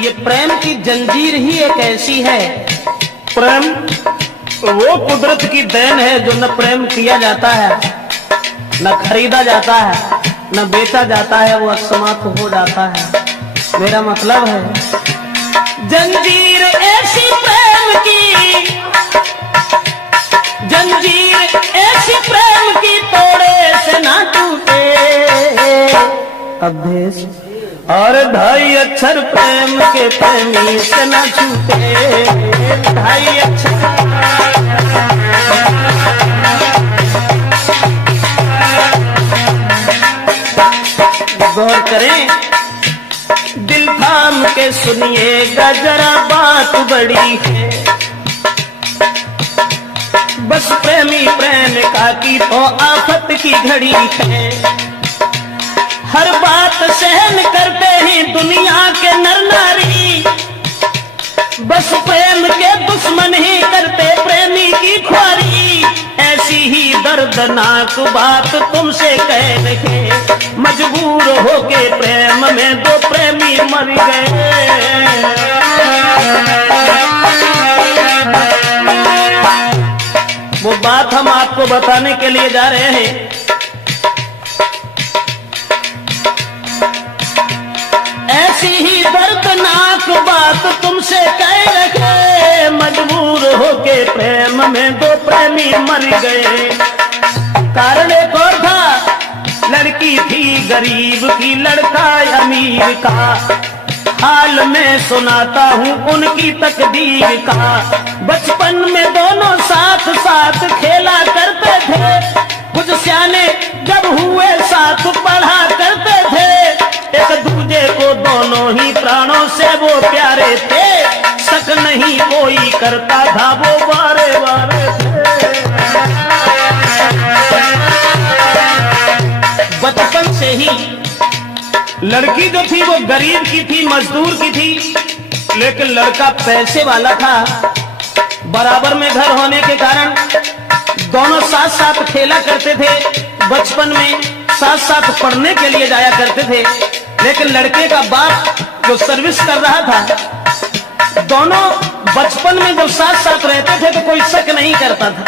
ये प्रेम की जंजीर ही एक ऐसी है। प्रेम वो कुदरत की देन है जो न प्रेम किया जाता है, न खरीदा जाता है, न बेचा जाता है, वो समाप्त हो जाता है। मेरा मतलब है जंजीर ऐसी प्रेम की, जंजीर ऐसी प्रेम की तोड़े से ना टूटे। अभेश और ढाई अक्षर प्रेम के प्रेमी से ना छूटे। ढाई अक्षर गौर करें, दिल थाम के सुनिएगा जरा बात बड़ी है। बस प्रेमी प्रेमिका की तो आफत की घड़ी है। हर बात सहन करते ही दुनिया के नर नारी, बस प्रेम के दुश्मन ही करते प्रेमी की ख्वारी। ऐसी ही दर्दनाक बात तुमसे कह रहे, मजबूर होके प्रेम में दो प्रेमी मर गए। वो बात हम आपको बताने के लिए जा रहे हैं। ऐसी ही दर्दनाक बात तुमसे कह रखे, मजबूर होके प्रेम में दो प्रेमी मर गए। कारण एक और था, लड़की थी गरीब की, लड़का अमीर का। हाल में सुनाता हूँ उनकी तकदीर का। बचपन में दोनों साथ साथ खेला करते थे, कुछ सियाने जब हुए साथ पढ़ा करते थे। एक दूजे को दोनों ही प्राणों से वो प्यारे थे, शक नहीं कोई करता था वो बारे बारे थे। बचपन से ही लड़की जो थी वो गरीब की थी, मजदूर की थी, लेकिन लड़का पैसे वाला था। बराबर में घर होने के कारण दोनों साथ साथ खेला करते थे। बचपन में साथ साथ पढ़ने के लिए जाया करते थे, लेकिन लड़के का बाप जो सर्विस कर रहा था, दोनों बचपन में जब साथ साथ रहते थे तो कोई शक नहीं करता था।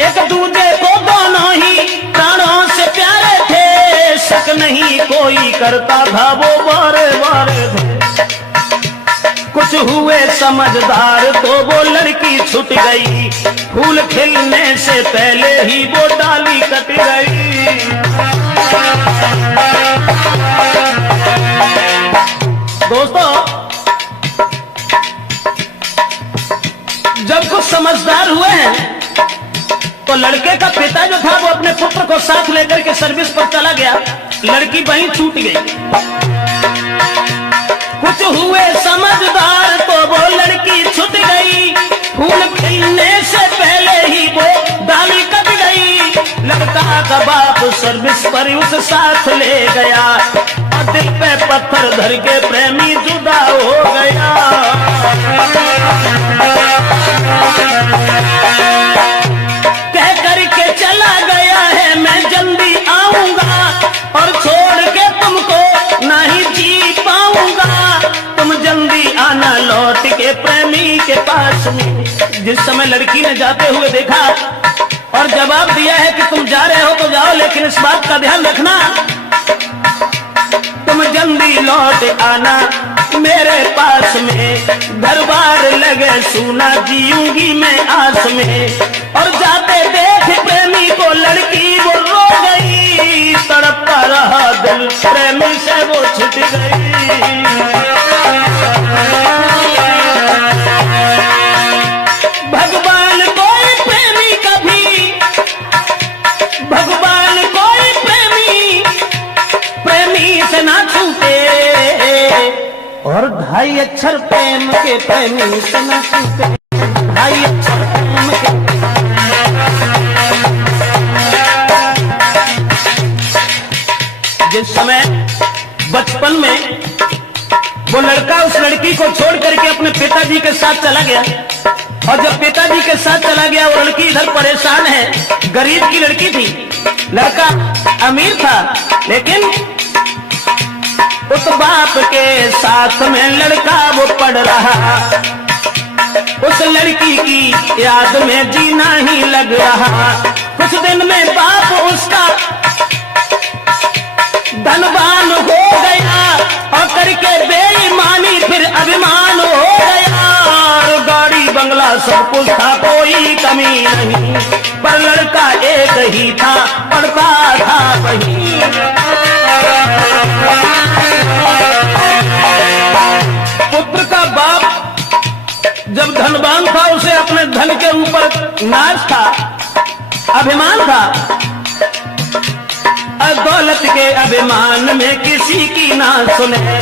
एक दूसरे को दोनों ही प्राणों से प्यारे थे, शक नहीं कोई करता था वो बारे बारे थे। कुछ हुए समझदार तो वो लड़की छूट गई, फूल खिलने से पहले ही वो डाली कट गई। दोस्तों, जब कुछ समझदार हुए हैं तो लड़के का पिता जो था वो अपने पुत्र को साथ लेकर के सर्विस पर चला गया, लड़की वहीं छूट गई। कुछ हुए समझदार तो वो लड़की छूट गई, फूल खिलने से पहले ही वो डाली कट गई। लड़का का बाप सर्विस पर उस साथ ले गया और दिल पे पत्थर धर के प्रेमी जुदा हो गया। कह करके चला गया है मैं जल्दी आऊंगा, और छोड़ के तुमको नहीं जी पाऊंगा। तुम जल्दी आना लौट के प्रेमी के पास में। जिस समय लड़की ने जाते हुए देखा और जवाब दिया है कि तुम जा रहे हो तो जाओ, लेकिन इस बात का ध्यान रखना तुम जल्दी लौट आना मेरे पास में। घर बार लगे सुना जीऊंगी मैं आस में। और जाते देख प्रेमी को लड़की वो रो गई, तड़पता रहा दिल प्रेमी से वो छूट गई। भगवान कोई प्रेमी कभी, भगवान कोई प्रेमी प्रेमी से ना छूटे, और ढाई अक्षर प्रेम के प्रेमी से ना छूटे। ढाई अक्षर प्रेम के जिस समय बचपन में वो लड़का उस लड़की को छोड़ करके अपने पिताजी के साथ चला गया, और जब पिताजी के साथ चला गया वो लड़की इधर परेशान है। गरीब की लड़की थी, लड़का अमीर था, लेकिन उस बाप के साथ में लड़का वो पढ़ रहा, उस लड़की की याद में जीना ही लग रहा। कुछ दिन में बाप उसका धनवान हो गया और करके बेईमानी फिर अभिमान हो गया। और गाड़ी बंगला सब कुछ था, कोई कमी नहीं, पर लड़का एक ही था, पढ़ता था वही। पुत्र का बाप जब धनवान था, उसे अपने धन के ऊपर नाज था, अभिमान था। दौलत के अभिमान में किसी की ना सुने,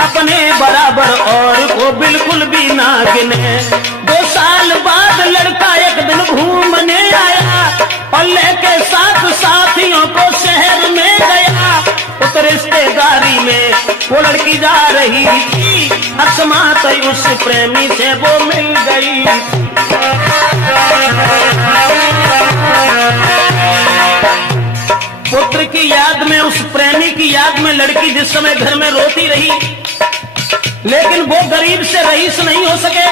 अपने बराबर और को बिल्कुल भी ना गिने। 2 साल बाद लड़का एक दिन घूमने आया और लेके 7 साथियों को शहर में गया। उस रिश्तेदारी में वो लड़की जा रही थी, अकस्मात उस प्रेमी से वो मिल गई। पुत्र की याद में, उस प्रेमी की याद में लड़की जिस समय घर में रोती रही, लेकिन वो गरीब से रईस नहीं हो सके।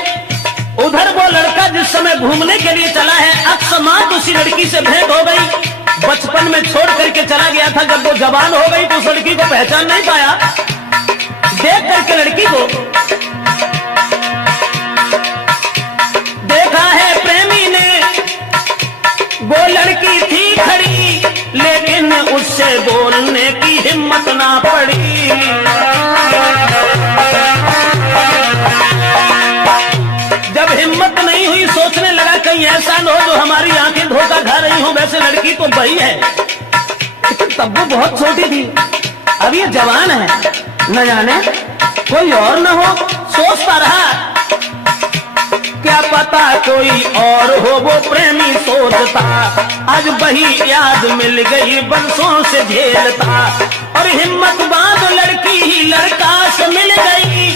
उधर वो लड़का जिस समय घूमने के लिए चला है, अकस्मात उसी लड़की से भेंट हो गई। बचपन में छोड़ करके चला गया था, जब वो जवान हो गई तो उस लड़की को पहचान नहीं पाया। देख करके लड़की को देखा है प्रेमी ने, वो लड़की थी खड़ी, लेकिन उससे बोलने की हिम्मत ना पड़ी। जब हिम्मत नहीं हुई, सोचने लगा कहीं ऐसा न हो जो हमारी आंखें धोखा खा रही हो। वैसे लड़की तो वही है, लेकिन तब वो बहुत छोटी थी, अब ये जवान है, न जाने कोई और न हो। सोचता रहा, क्या पता कोई और हो, वो प्रेमी सोचता। आज वही याद मिल गई, बरसों से झेलता, और हिम्मत बांध लड़की ही लड़का से मिल गई।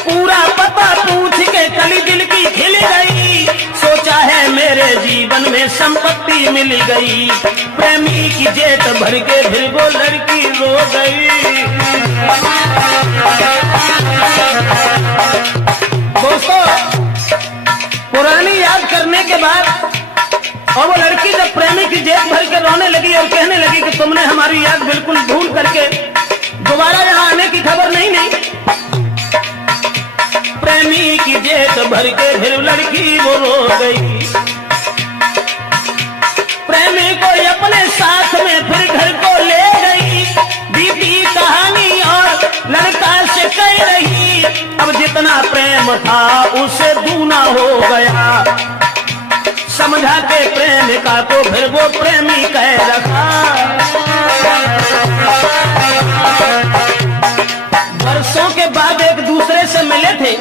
पूरा पता पूछ के कली दिल की खिल गई, सोचा है मेरे जीवन में संपत्ति मिल गई। प्रेमी की जेठ भर के फिर वो लड़की रो गई। दोस्तों, पुरानी याद करने के बाद और वो लड़की जब प्रेमी की जेब भर के रोने लगी और कहने लगी कि तुमने हमारी याद बिल्कुल भूल करके दोबारा यहाँ आने की खबर नहीं। प्रेमी की जेब भर के फिर लड़की वो रो गई। प्रेमी को अपने साथ में फिर घर को ले गई, बीती कहानी और लड़का से कह रही। अब जितना प्रेम था उसे दूना हो गया, समझा के प्रेमिका को फिर वो प्रेमी कह रखा। वर्षों के बाद एक दूसरे से मिले थे,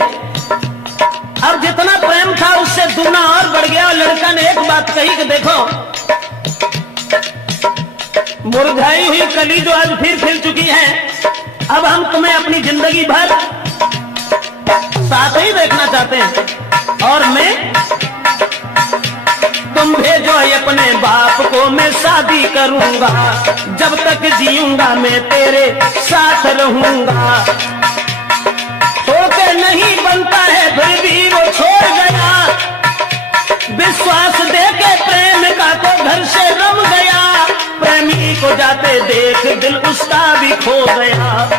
अब जितना प्रेम था उससे दूना और बढ़ गया। और लड़का ने एक बात कही कि देखो, मुरझाई हुई कली जो आज फिर खिल चुकी है, अब हम तुम्हें अपनी जिंदगी भर साथ ही देखना चाहते हैं। और मैं, तुम भेजो अपने बाप को, मैं शादी करूंगा, जब तक जीऊंगा मैं तेरे साथ रहूंगा। छोड़ते नहीं बनता है, फिर भी वो छोड़ गया। विश्वास देके प्रेम का तो घर से रम गया। प्रेमी को जाते देख दिल उसका भी खो गया।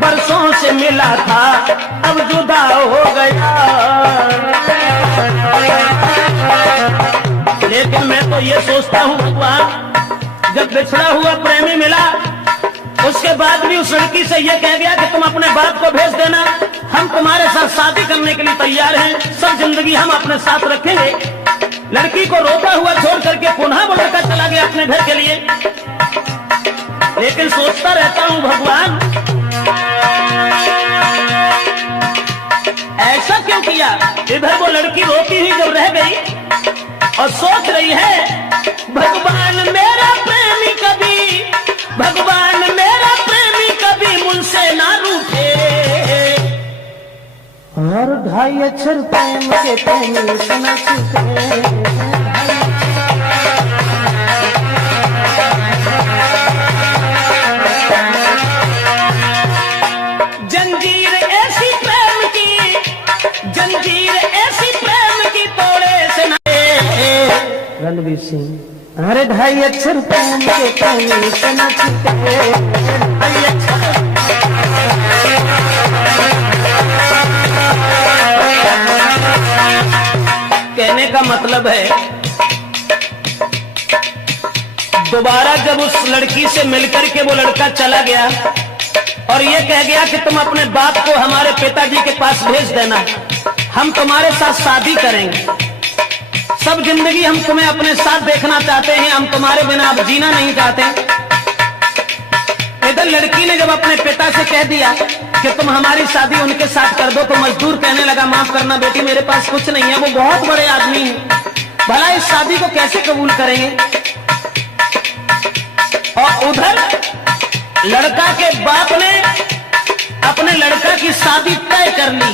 बरसों से मिला था, अब जुदा हो गया। लेकिन मैं तो ये सोचता हूँ भगवान, जब बिछड़ा हुआ प्रेमी मिला, उसके बाद भी उस लड़की से ये कह गया कि तुम अपने बाप को भेज देना, हम तुम्हारे साथ शादी करने के लिए तैयार हैं, सब जिंदगी हम अपने साथ रखेंगे। लड़की को रोता हुआ छोड़ करके पुनः वो लड़का चला गया अपने घर के लिए। लेकिन सोचता रहता हूँ भगवान, ऐसा क्यों किया। इधर वो लड़की रोती हुई जब रह गई और सोच रही है, भगवान मेरा प्रेमी कभी, भगवान मेरा प्रेमी कभी मुझसे ना रूठे। और 2.5 अक्षर प्रेम के प्रेमी सुना चुके। रणवीर सिंह, अरे 2.5 अक्षर मुझे कहने से न छूटे, 2.5 अक्षर। कहने का मतलब है दोबारा जब उस लड़की से मिलकर के वो लड़का चला गया और ये कह गया कि तुम अपने बाप को हमारे पिताजी के पास भेज देना, हम तुम्हारे साथ शादी करेंगे, सब जिंदगी हम तुम्हें अपने साथ देखना चाहते हैं, हम तुम्हारे बिना अब जीना नहीं चाहते। इधर लड़की ने जब अपने पिता से कह दिया कि तुम हमारी शादी उनके साथ कर दो, तो मजदूर कहने लगा माफ करना बेटी, मेरे पास कुछ नहीं है, वो बहुत बड़े आदमी हैं, भला इस शादी को कैसे कबूल करेंगे। और उधर लड़का के बाप ने अपने लड़का की शादी तय कर ली,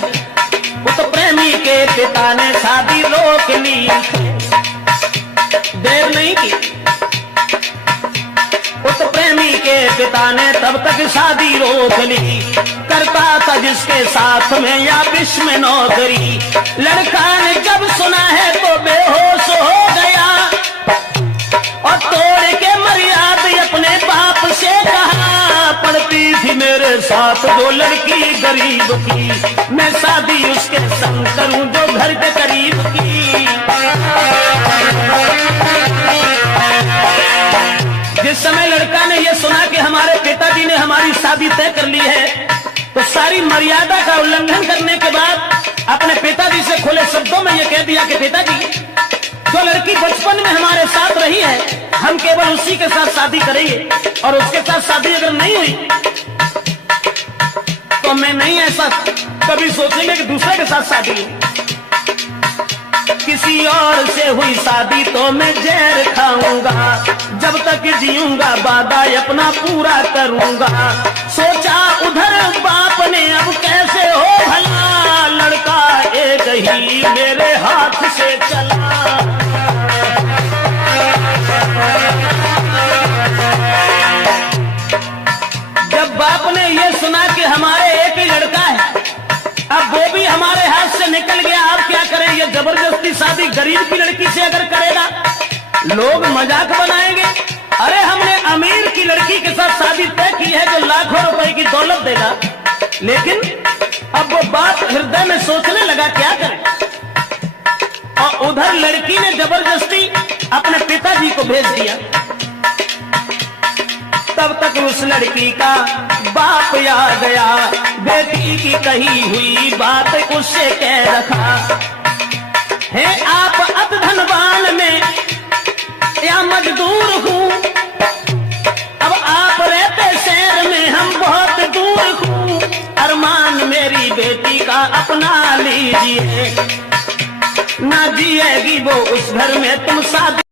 वो तो प्रेमी के पिता ने शादी रोक ली, देर नहीं की, वो तो प्रेमी के पिता ने तब तक शादी रोक ली, करता था जिसके साथ में या विश्व में नौकरी। लड़का ने जब सुना है तो बेहोश हो गया और तोड़ के मर्यादा अपने बाप से कहा, पढ़ती थी मेरे साथ जो लड़की गरीब की, मैं शादी उसके संग करूं जो घर के करीब की। जिस समय लड़का ने यह सुना कि हमारे पिताजी ने हमारी शादी तय कर ली है, तो सारी मर्यादा का उल्लंघन करने के बाद अपने पिताजी से खुले शब्दों में यह कह दिया कि पिताजी, जो लड़की बचपन में हमारे साथ रही है हम केवल उसी के साथ शादी करेंगे, और उसके साथ शादी अगर नहीं हुई तो मैं नहीं ऐसा कभी सोचेंगे कि दूसरे के साथ शादी हो, किसी और से हुई शादी तो मैं जहर खाऊंगा, जब तक जीऊंगा वादा अपना पूरा करूंगा। सोचा उधर बाप ने अब कैसे हो भला, लड़का एक ही मेरे हाथ से चला। जब बाप ने यह सुना कि हमारे एक ही लड़का है, अब वो भी हमारे हाथ से निकल गया, अब क्या करें, ये जबरदस्ती शादी गरीब की लड़की से अगर करेगा लोग मजाक बनाएंगे, अरे हमने अमीर की लड़की के साथ शादी तय की है जो लाखों रुपए की दौलत देगा। लेकिन अब वो बाप हृदय में सोचने लगा क्या करें, और उधर लड़की ने जबरदस्ती अपने पिताजी को भेज दिया। तब तक उस लड़की का बाप आ गया, बेटी की कही हुई बात उससे कह रखा है, आप अत धनवान में या मजदूर हूँ, अब आप रहते शहर में हम बहुत दूर हूँ, अरमान मेरी बेटी का अपना लीजिए, ना जिएगी वो उस घर में तुम शादी